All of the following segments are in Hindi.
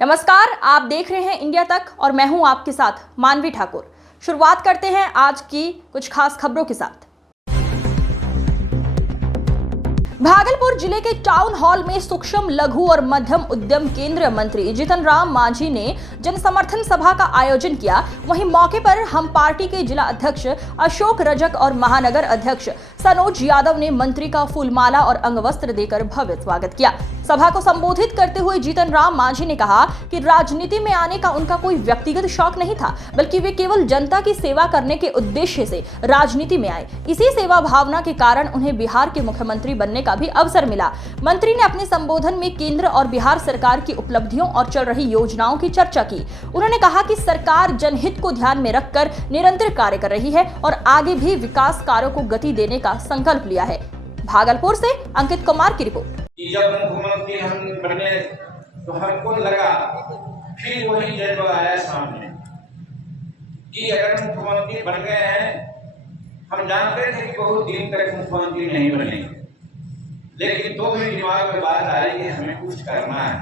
नमस्कार, आप देख रहे हैं इंडिया तक और मैं हूं आपके साथ मानवी ठाकुर। शुरुआत करते हैं आज की कुछ खास खबरों के साथ। भागलपुर जिले के टाउन हॉल में सूक्ष्म लघु और मध्यम उद्यम केंद्रीय मंत्री जीतन राम मांझी ने जन समर्थन सभा का आयोजन किया। वहीं मौके पर हम पार्टी के जिला अध्यक्ष अशोक रजक और महानगर अध्यक्ष सनोज यादव ने मंत्री का फूलमाला और अंगवस्त्र देकर भव्य स्वागत किया। सभा को संबोधित करते हुए जीतन राम मांझी ने कहा कि राजनीति में आने का उनका कोई व्यक्तिगत शौक नहीं था, बल्कि वे केवल जनता की सेवा करने के उद्देश्य से राजनीति में आए। इसी सेवा भावना के कारण उन्हें बिहार के मुख्यमंत्री बनने का भी अवसर मिला। मंत्री ने अपने संबोधन में केंद्र और बिहार सरकार की उपलब्धियों और चल रही योजनाओं की चर्चा की। उन्होंने कहा कि सरकार जनहित को ध्यान में रखकर निरंतर कार्य कर रही है और आगे भी विकास कार्यों को गति देने का संकल्प लिया है। भागलपुर से अंकित कुमार की रिपोर्ट। जब मुख्यमंत्री हम बने तो हमको लगा, फिर वही जज्बा आया सामने कि अगर मुख्यमंत्री बन गए हैं, हम जानते थे कि बहुत दिन तक मुख्यमंत्री नहीं बनेंगे, लेकिन तो मेरे दिमाग में बात आई कि हमें कुछ करना है।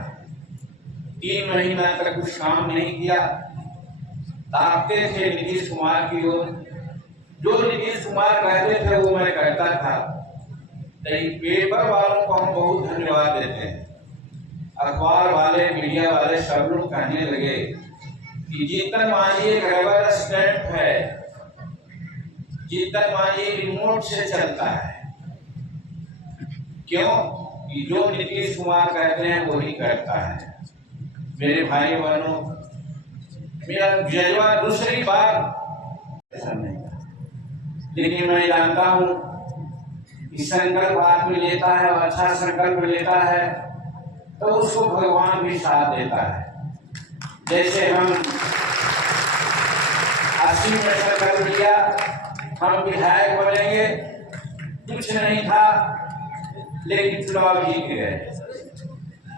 3 महीना तक कुछ काम नहीं किया, ताकते थे नीतीश कुमार की ओर। जो नीतीश कुमार कहते थे वो मैं करता था। पेपर वालों को हम बहुत धन्यवाद देते हैं। अखबार वाले, मीडिया वाले सब लोग कहने लगे कि जीतन मांझी एक रबर स्टैंप है, जीतन मांझी रिमोट से चलता है। क्यों? कि जो नीतीश कुमार कहते हैं वही करता है। मेरे भाई बहनों, मेरा जज्बा दूसरी बार ऐसा नहीं था, लेकिन मैं जानता हूं कि संकल्प आदमी लेता है और अच्छा संकल्प लेता है तो उसको भगवान भी साथ देता है। जैसे हम 80 में संकल्प लिया हम विधायक बनेंगे, कुछ नहीं था लेकिन चुनाव जीत गए,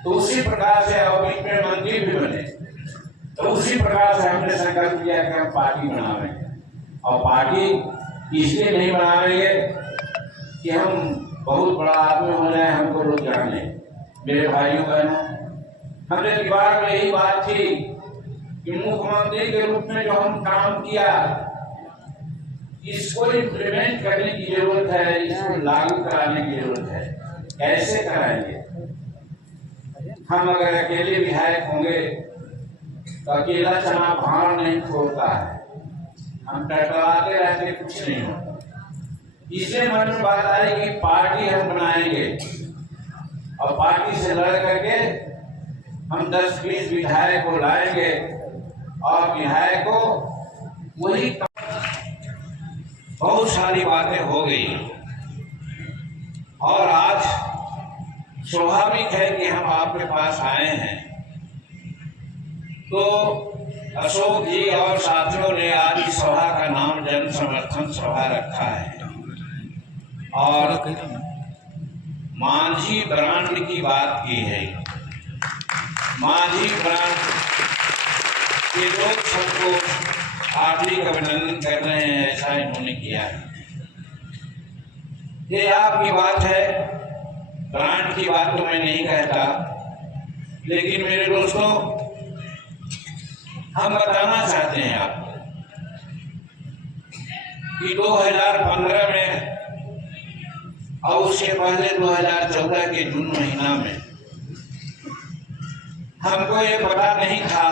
तो उसी प्रकार से अब में मंत्री भी बने। तो उसी प्रकार से हमने संकल्प लिया कि हम पार्टी बनावेंगे, और पार्टी इसलिए नहीं बनावेंगे कि हम बहुत बड़ा आदमी हो जाए, हमको लोग जाने। मेरे भाइयों बहनों, हमने दिमाग में यही बात थी कि मुख्यमंत्री के रूप में जो हम काम किया, इसको इम्प्लीमेंट करने की जरूरत है, इसको लागू कराने की जरूरत है। कैसे कराएंगे? हम अगर अकेले विधायक होंगे तो अकेला चना भाड़ नहीं छोड़ता है, हम टकराते रहते, कुछ नहीं होता। इसलिए मन में बात आई कि पार्टी हम बनाएंगे और पार्टी से लड़ करके हम 10-20 विधायक को लाएंगे और विधायक को वही। बहुत सारी बातें हो गई और आज स्वाभाविक है कि हम आपके पास आए हैं। तो अशोक जी और साथियों ने आज इस सभा का नाम जन समर्थन सभा रखा है और मांझी ब्रांड की बात की है। मांझी ब्रांड के लोग सबको हार्दिक अभिनंदन कर रहे हैं, ऐसा इन्होंने किया है। ये आपकी बात है, ब्रांड की बात तो मैं नहीं कहता, लेकिन मेरे दोस्तों हम बताना चाहते हैं आपको कि 2015 में और उसके पहले 2014 के जून महीना में हमको ये पता नहीं था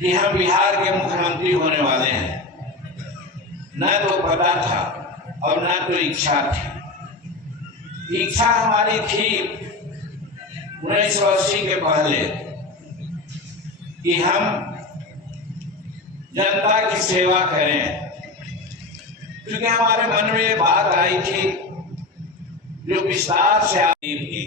कि हम बिहार के मुख्यमंत्री होने वाले हैं। न तो पता था और न तो इच्छा थी। इच्छा हमारी थी 1980 के पहले कि हम जनता की सेवा करें, क्योंकि हमारे मन में ये बात आई थी जो विस्तार से आई थी।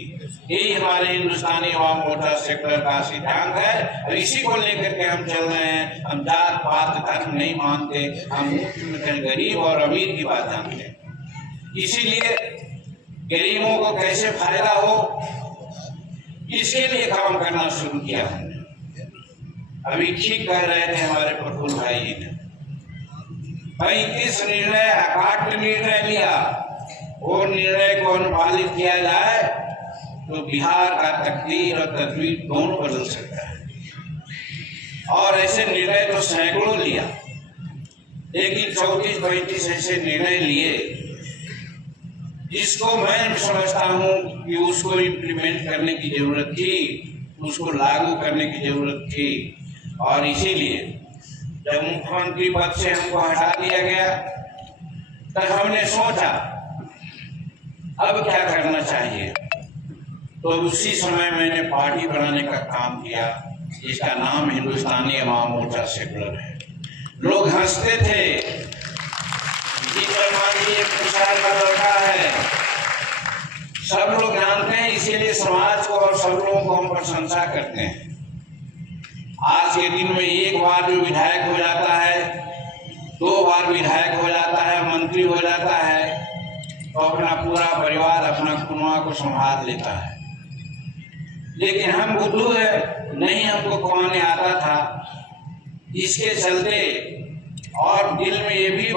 यही हमारे हिंदुस्तानी अवाम मोर्चा सेक्टर का सिद्धांत है और इसी को लेकर के हम चल रहे हैं। हम जात पात धर्म नहीं मानते, हम मुख्य गरीब और अमीर की बात जानते हैं। इसीलिए गरीबों को कैसे फायदा हो, इसके लिए काम करना शुरू किया हमने। अभी ठीक कह रहे थे हमारे प्रफुल्ल भाई जी ने, 35 निर्णय अकाट निर्णय लिया, वो निर्णय को अनुपालित किया जाए तो बिहार का तकदीर और तदबीर दोनों बदल सकता है। और ऐसे निर्णय तो सैकड़ों लिया, लेकिन 34-35 ऐसे निर्णय लिए जिसको मैं समझता हूँ कि उसको इम्प्लीमेंट करने की जरूरत थी, उसको लागू करने की जरूरत थी। और इसीलिए जब मुख्यमंत्री पद से हमको हटा दिया गया तब हमने सोचा अब क्या करना चाहिए। तो उसी समय मैंने पार्टी बनाने का काम किया जिसका नाम हिंदुस्तानी अवाम मोर्चा सेकुलर है। लोग हंसते थे, जीतन मांझी एक प्रचार का लड़का है, सब लोग जानते हैं, इसीलिए समाज को और सब लोगों को हम प्रशंसा करते हैं। आज के दिन में एक बार जो विधायक हो जाता है, 2 बार विधायक हो जाता है, मंत्री हो जाता है, तो अपना पूरा परिवार, अपना कुनवा को संभाल लेता है। लेकिन हम बुद्धू है, नहीं हमको कमाने आता था, इसके चलते और दिल में ये भी